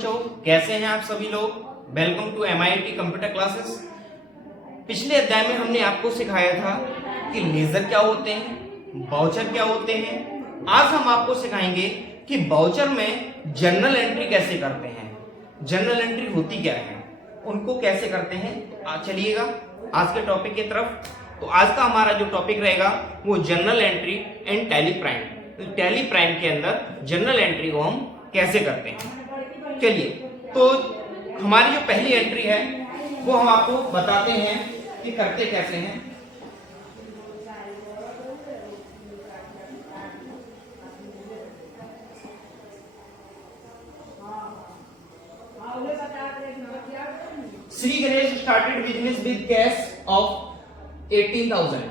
बच्चों, कैसे हैं आप सभी लोग। Welcome to MIT computer classes. पिछले अध्याय में हमने आपको सिखाया था कि लेजर क्या होते हैं, वाउचर क्या होते हैं। आज हम आपको सिखाएंगे कि वाउचर में जर्नल एंट्री कैसे करते हैं, जर्नल एंट्री होती क्या है, उनको कैसे करते हैं। आज चलिएगा आज के टॉपिक की तरफ। तो आज का हमारा जो टॉपिक रहेगा वो journal entry and tally prime. तो टैली प्राइम के अंदर जर्नल एंट्री को हम कैसे करते हैं। चलिए, तो हमारी जो पहली एंट्री है वो हम आपको बताते हैं कि करते कैसे हैं। Shri Ganesh started business with cash of 18,000।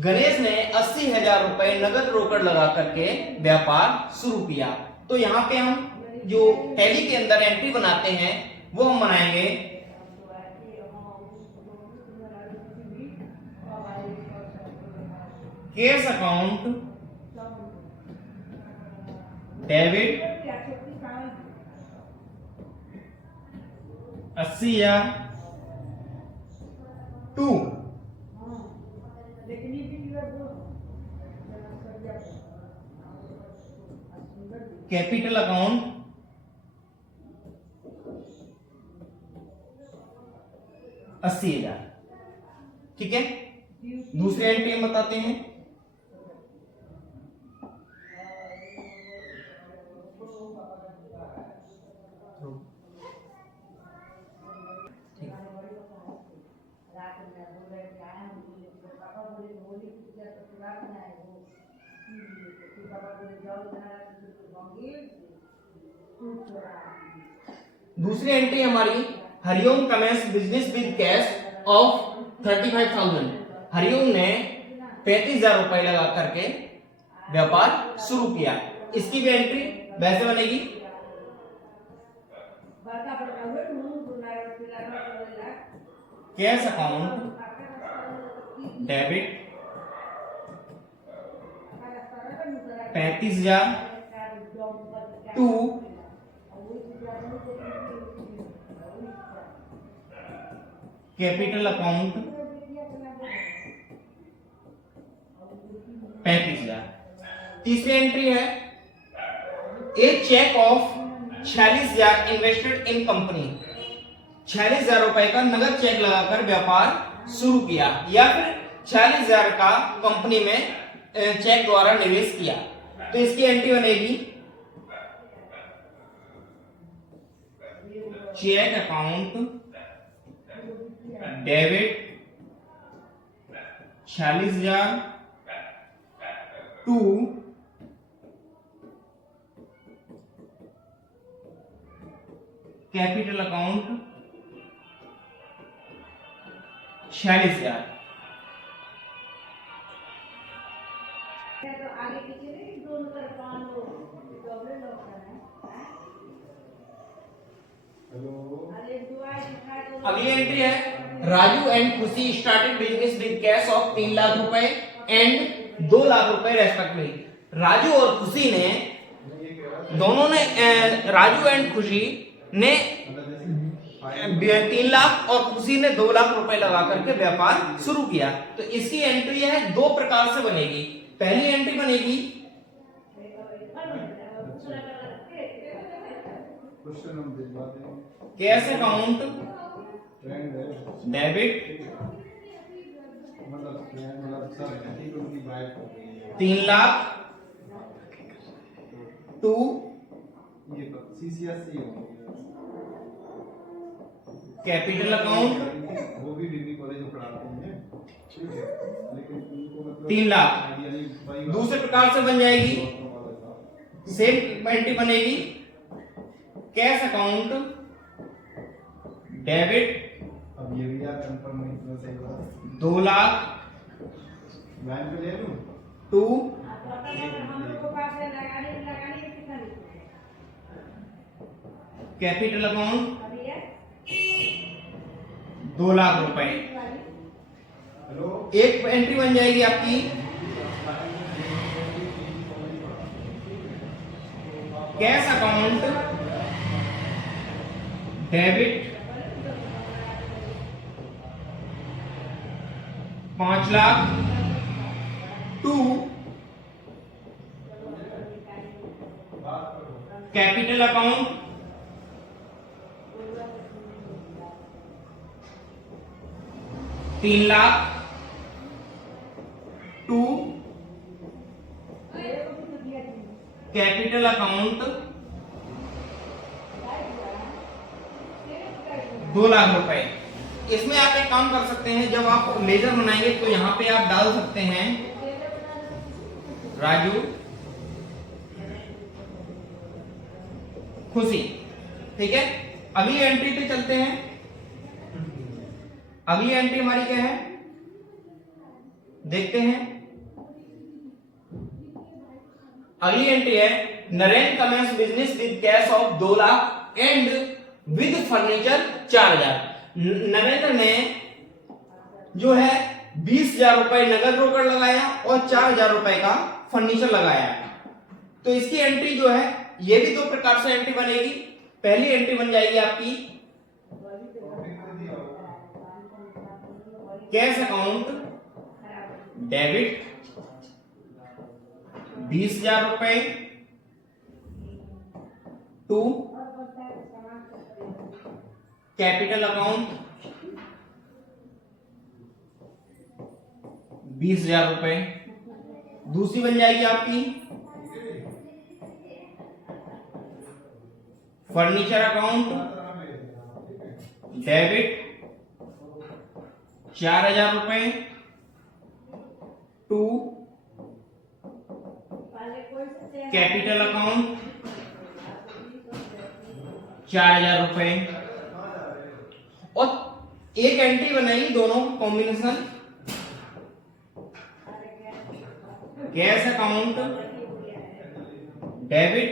Ganesh ने 80,000 रुपए नगद रोकड़ लगा करके व्यापार शुरू किया। तो यहाँ पे हम जो टैली के अंदर एंट्री बनाते हैं वो हम बनाएंगे cash account debit 80,000 to capital account 80,000। ठीक है, दूसरी एंट्री हम बताते हैं। दूसरी एंट्री हमारी Hariom commences business with cash of 35,000। Hariom ने 35,000 रुपए लगा करके व्यापार शुरू किया। इसकी भी एंट्री वैसे बनेगी cash account debit 35,000 to capital account 35,000। तीसरी एंट्री है a cheque of 46,000 invested in company. 46,000 रुपए का नगद चेक लगाकर व्यापार शुरू किया, या फिर 46,000 का कंपनी में चेक द्वारा निवेश किया। तो इसकी एंट्री बनेगी cheque account debit 46,000 to capital account 46,000। अगली एंट्री है Raju and Khushi started business with cash of 3 lakh रुपए एंड 2 लाख रुपए रेस्पेक्टिवली। राजू और खुशी ने दोनों ने राजू एंड खुशी ने 3 लाख और खुशी ने 2 लाख रुपए लगा करके व्यापार शुरू किया। तो इसकी एंट्री है दो प्रकार से बनेगी। पहली एंट्री बनेगी cash account debit 3 lakh to capital account 3 lakh. दूसरे प्रकार से बन जाएगी, सेम एंट्री बनेगी cash account debit 2 lakh to capital account 2 lakh रुपए। एक एंट्री बन जाएगी आपकी cash account debit 5 lakh to capital account 3 lakh to capital account 2 lakh रुपए। इसमें आप एक काम कर सकते हैं, जब आप लेजर बनाएंगे तो यहां पे आप डाल सकते हैं राजू खुशी। ठीक है, अगली एंट्री पे चलते हैं। अगली एंट्री हमारी क्या है देखते हैं। अगली एंट्री है Naren commences business with cash of 2 lakh and with furniture 4000। Narendra ने जो है 20,000 रुपए नगद रोकड़ लगाया और 4,000 रुपए का फर्नीचर लगाया। तो इसकी एंट्री जो है ये भी 2 प्रकार से एंट्री बनेगी। पहली एंट्री बन जाएगी आपकी कैश अकाउंट डेबिट 20,000 रुपए टू कैपिटल अकाउंट 20,000 रुपए। दूसरी बन जाएगी आपकी फर्नीचर अकाउंट डेबिट 4,000 रुपए टू कैपिटल अकाउंट 4,000 रुपए। और एक एंट्री बनाई दोनों कॉम्बिनेशन कैश अकाउंट डेबिट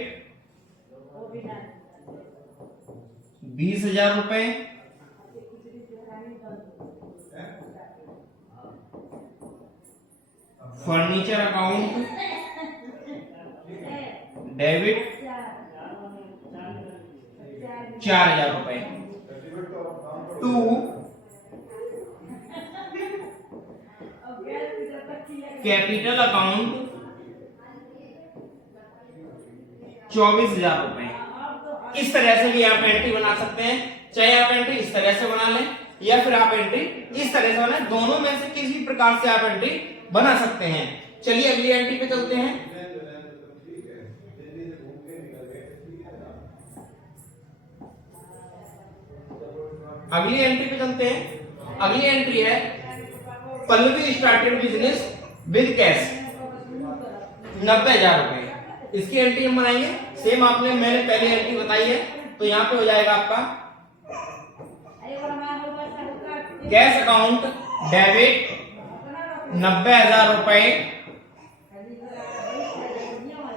20,000 रुपए फर्नीचर अकाउंट डेबिट 4,000 रुपए टू कैपिटल अकाउंट 24,000 रुपए। इस तरह से भी आप एंट्री बना सकते हैं, चाहे आप एंट्री इस तरह से बना लें या फिर आप एंट्री इस तरह से बनाएं। दोनों में से किसी प्रकार से आप एंट्री बना सकते हैं। चलिए अगली एंट्री पे चलते हैं। अगली एंट्री पे चलते हैं। अगली एंट्री है Pallavi started business with cash 90,000 रुपए। इसकी एंट्री हम बनाएंगे सेम आपने मैंने पहली एंट्री बताई है। तो यहां पे हो जाएगा आपका कैश अकाउंट डेबिट 90,000 रुपए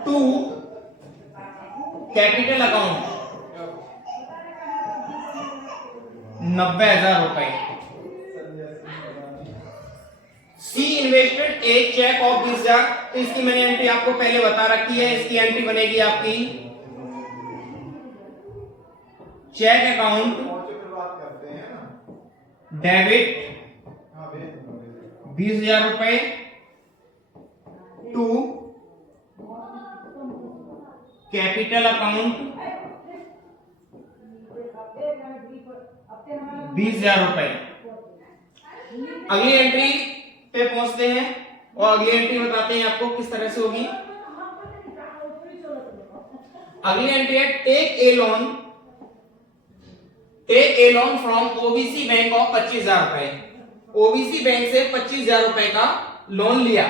टू कैपिटल अकाउंट 90,000 रुपए। सी इन्वेस्टेड एक चेक ऑफ 20,000। तो इसकी मैंने एंट्री आपको पहले बता रखी है। इसकी एंट्री बनेगी आपकी चेक अकाउंट डेबिट 20,000 रुपए टू कैपिटल अकाउंट 20,000 रुपए। अगली एंट्री पे पहुंचते हैं और अगली एंट्री बताते हैं आपको किस तरह से होगी। अगली एंट्री है take a loan from OBC bank of 25,000 रुपए। ओबीसी बैंक से 25,000 रुपए का लोन लिया।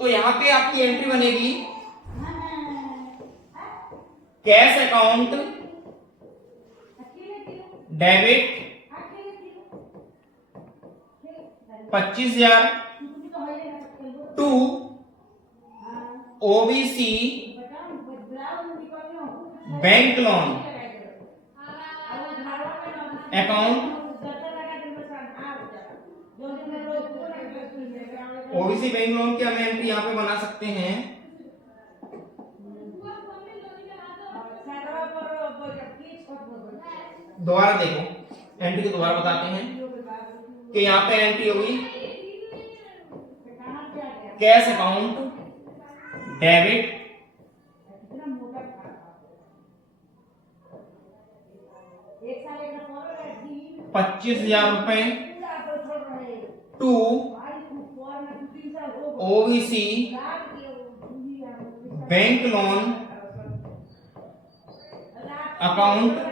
तो यहां पे आपकी एंट्री बनेगी cash account debit 25,000 to OBC bank loan account OBC bank loan की हम एंट्री यहां पे बना सकते हैं दोबारा देखो, एंट्री को दोबारा बताते हैं कि यहाँ पे एंट्री होगी कैश अकाउंट डेबिट 25,000 रुपए to OBC bank loan account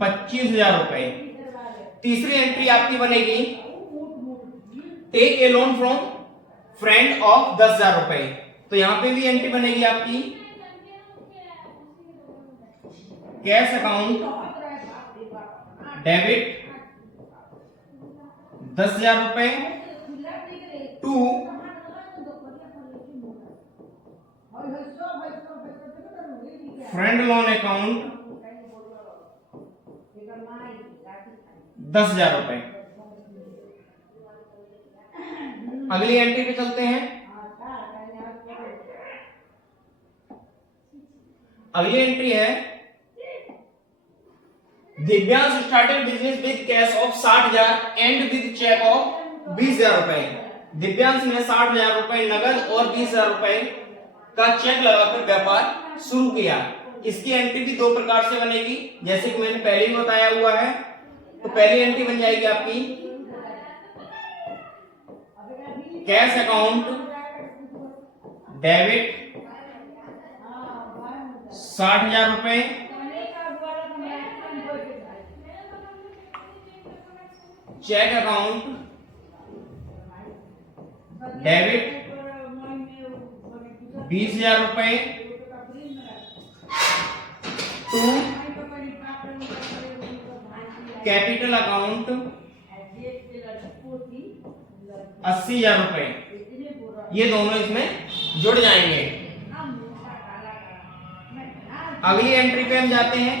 25,000 रुपए। तीसरी एंट्री आपकी बनेगी take a loan from friend of 10,000 रुपए। तो यहां पे भी एंट्री बनेगी आपकी कैश अकाउंट डेबिट 10,000 रुपए टू फ्रेंड लोन अकाउंट 10,000 रुपए। अगली एंट्री पे चलते हैं। अगली एंट्री है Divyansh started business with cash of 60,000 and with cheque of 20,000 रुपए। दिव्यांश ने 60,000 रुपए नगद और 20,000 रुपए का चेक लगाकर व्यापार शुरू किया। इसकी एंट्री भी दो प्रकार से बनेगी, जैसे कि मैंने पहले ही बताया हुआ है। तो पहली एंट्री बन जाएगी आपकी कैश अकाउंट डेबिट 60,000 रुपए चेक अकाउंट डेबिट 20,000 रुपए टू कैपिटल अकाउंट 80,000 रुपए। ये दोनों इसमें जुड़ जाएंगे। अगली एंट्री पे हम जाते हैं।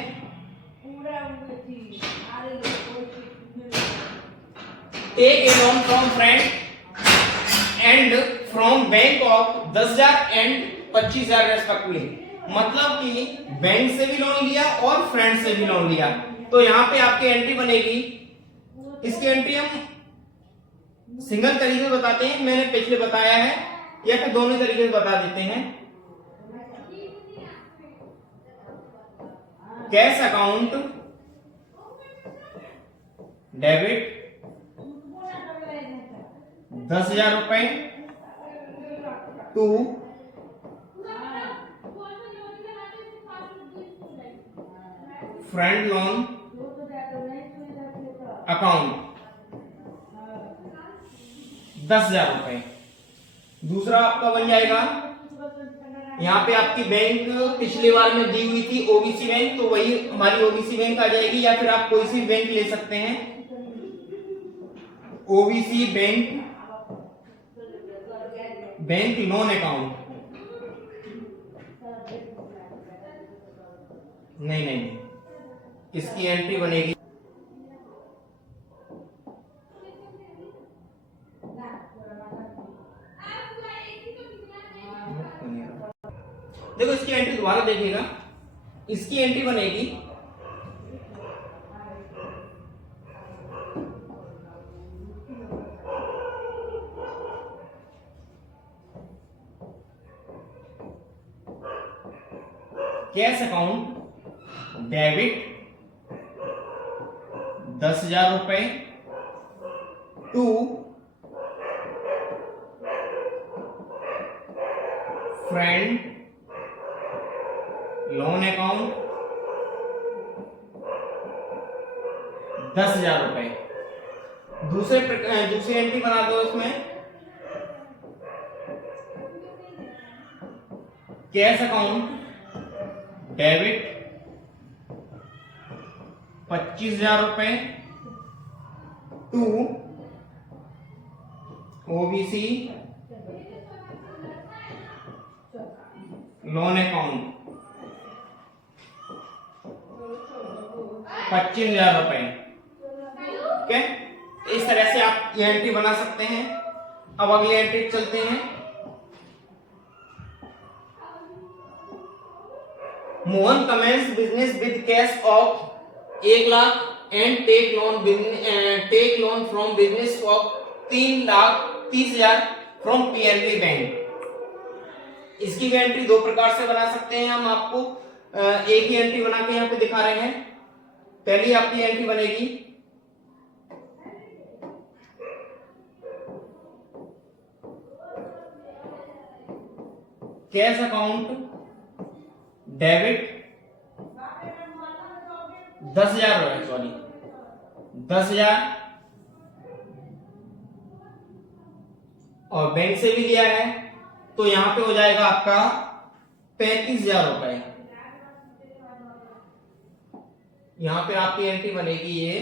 Take a loan from friend and from bank of 10,000 and 25,000 respectively. मतलब कि बैंक से भी लोन लिया और फ्रेंड से भी लोन लिया। तो यहां पे आपकी एंट्री बनेगी, इसकी एंट्री हम सिंगल तरीके से बताते हैं, मैंने पिछले बताया है, या फिर दोनों तरीके से बता देते हैं। कैश अकाउंट डेबिट 10,000 रुपए टू फ्रेंड लोन अकाउंट 10,000 रुपए। दूसरा आपका बन जाएगा, यहाँ पे आपकी बैंक पिछली बार में दी हुई थी ओबीसी बैंक, तो वही हमारी ओबीसी बैंक आ जाएगी, या फिर आप कोई सी बैंक ले सकते हैं। ओबीसी बैंक लोन अकाउंट नहीं, इसकी एंट्री बनेगी देखो, इसकी एंट्री दोबारा देखिएगा। इसकी एंट्री बनेगी कैश अकाउंट डेबिट 10,000 रुपए टू फ्रेंड लोन अकाउंट 10,000 रुपए। दूसरी एंट्री बना दो इसमें, कैश अकाउंट डेबिट 25,000 रुपए टू ओबीसी लोन अकाउंट 25,000 रुपए। ओके, इस तरह से आप ये एंट्री बना सकते हैं। अब अगली एंट्री चलते हैं। Mohan commences business with cash of 1 lakh and take loan from business of 3,30,000 from PNB bank. इसकी भी एंट्री दो प्रकार से बना सकते हैं हम, आपको एक ही एंट्री बना के यहाँ पे दिखा रहे हैं। पहली आपकी एंट्री बनेगी कैश अकाउंट डेबिट 10,000 रुपए, सॉरी 10,000, और बैंक से भी लिया है तो यहां पे हो जाएगा आपका 35,000 रुपए। यहां पे आपकी एंट्री बनेगी ये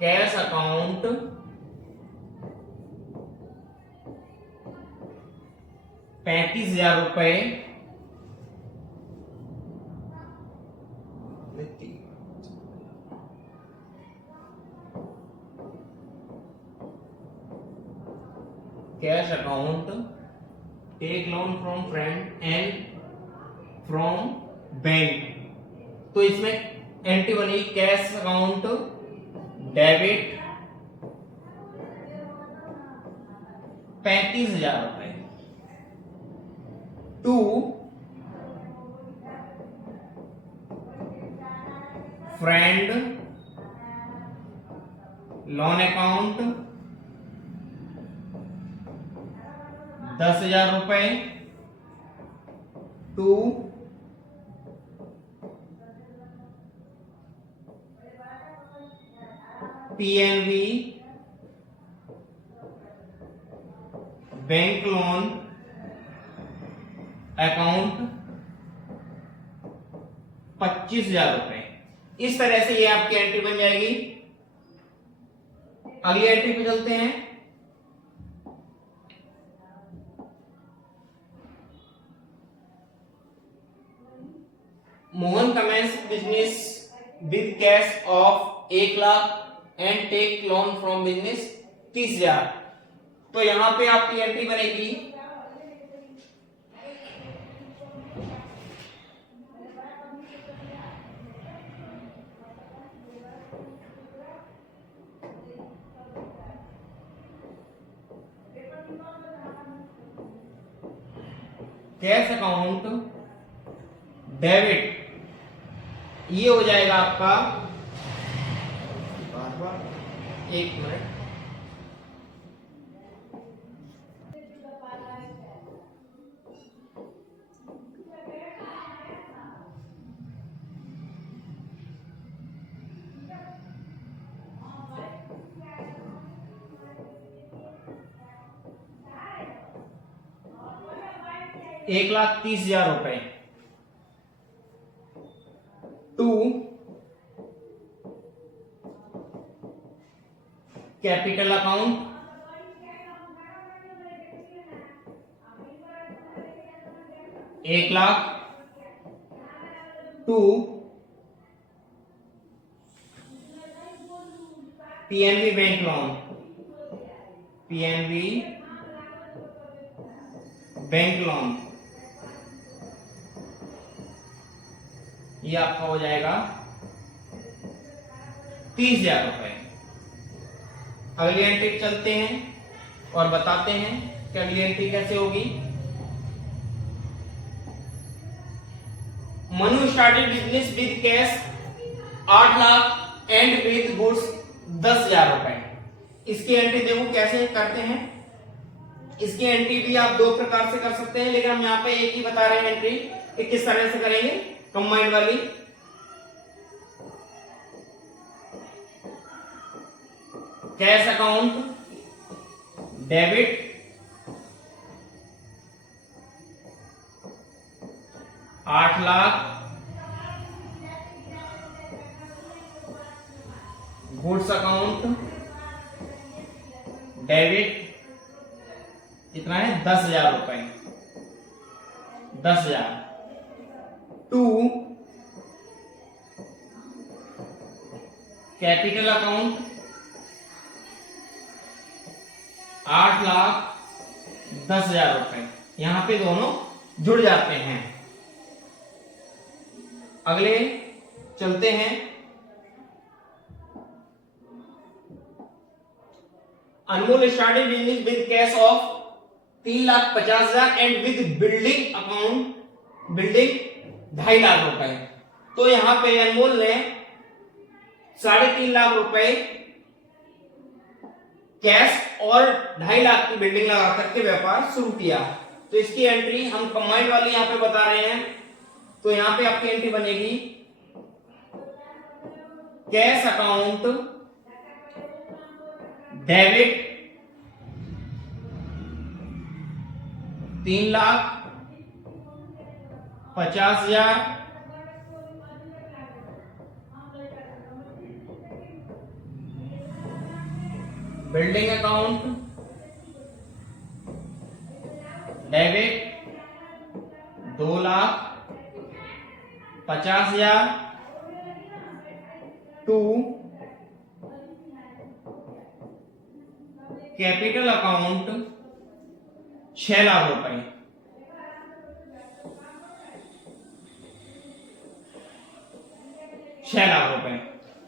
cash account ₹35,000 cash account take loan from friend and from bank. तो इसमें एंट्री बनी कैश अकाउंट डेबिट 35,000 रुपए टू फ्रेंड लोन अकाउंट 10,000 रुपए to PNB bank loan account 25,000 रुपए। इस तरह से ये आपकी एंट्री बन जाएगी। अगली एंट्री पे चलते हैं। Mohan commences business with cash of 1 lakh and take loan from business 30,000। तो यहां पे आपकी एंट्री बनेगी कैश अकाउंट डेबिट, ये हो जाएगा आपका, एक minute, ₹1,30,000 to capital account 1 lakh to PNB bank loan, PNB bank loan, ये आपका हो जाएगा 30,000 रुपए। अगली एंट्री चलते हैं और बताते हैं कि अगली एंट्री कैसे होगी। Manu started business with cash 8 lakh and with goods 10,000 रुपए। इसकी एंट्री देखो कैसे करते हैं। इसकी एंट्री भी आप दो प्रकार से कर सकते हैं, लेकिन हम यहाँ पे एक ही बता रहे हैं एंट्री कि किस तरह से करेंगे, कंबाइंड वाली। Cash account debit 8 lakh, goods account debit कितना है 10,000 रुपए, 10,000 टू कैपिटल अकाउंट 8 लाख 10,000 रुपए। यहां पे दोनों जुड़ जाते हैं। अगले चलते हैं। Anmol started business with cash of 3,50,000 and with building account building 2.5 lakh रुपए। तो यहां पे अनमोल ने 3.5 लाख रुपए कैश और 2.5 लाख की बिल्डिंग लगा करके व्यापार शुरू किया। तो इसकी एंट्री हम कंबाइंड वाली यहां पे बता रहे हैं। तो यहां पे आपकी एंट्री बनेगी cash account debit 3,50,000 building account debit 2,50,000 to capital account 6 lakh रुपए।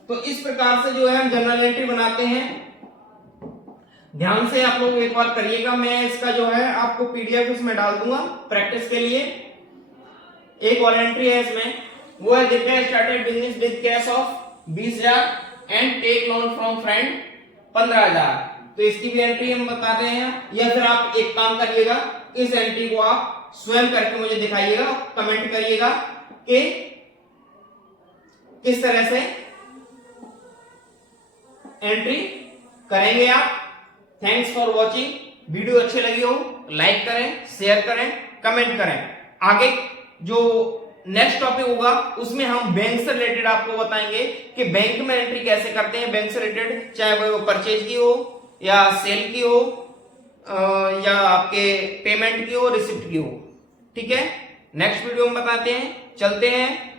तो इस प्रकार से जो है हम जनरल एंट्री बनाते हैं। ध्यान से आप लोग एक बार करिएगा। मैं इसका जो है आपको पीडीएफ इसमें डाल दूंगा प्रैक्टिस के लिए। एक और एंट्री है इसमें, वो है Divya started business with cash of 20,000 and take loan from friend 15,000। तो इसकी भी एंट्री हम बताते हैं। या फिर आप एक काम करिएगा, इस एंट्री को आप स्वयं करके मुझे दिखाइएगा, कमेंट करिएगा कि किस तरह से एंट्री करेंगे आप। Thanks for watching. वीडियो अच्छी लगी हो लाइक करें, शेयर करें, कमेंट करें। आगे जो नेक्स्ट टॉपिक होगा उसमें हम बैंक से रिलेटेड आपको बताएंगे कि बैंक में एंट्री कैसे करते हैं। बैंक से रिलेटेड चाहे वो परचेज की हो या सेल की हो या आपके पेमेंट की हो, रिसिप्ट की हो। ठीक है, नेक्स्ट वीडियो में बताते हैं। चलते हैं।